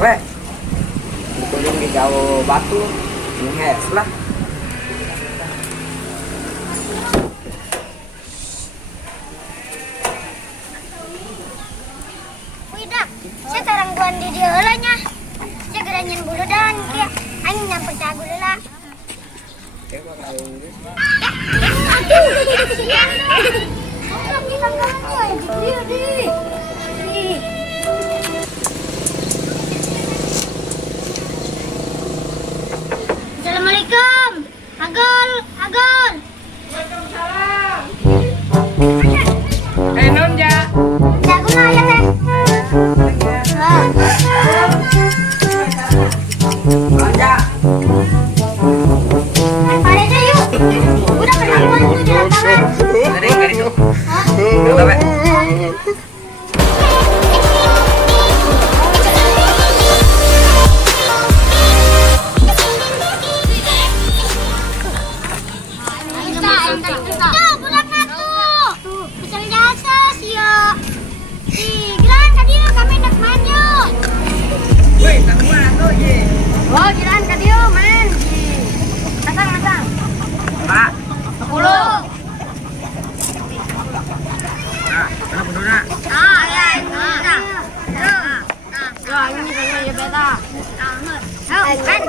we. Dikuling di jauh batu. Nges lah. Widak, saya tarang buan di dia heulanya. Saya geranyan bulu dan kia. Aing nyamper cagu heula. Assalamualaikum. Agol, agol. Waalaikumsalam. Non ja. Jago na ya teh. Ja. Pada aja yuk. Udah penampuan itu di lapangan. Garing tuh. Udah we. Oh, jalan ke dia, man. Masang. Pak. 10. Nah, mana penduduknya? Ya, ini. Nah. Ya, ini saya ya beta. Nah, kan.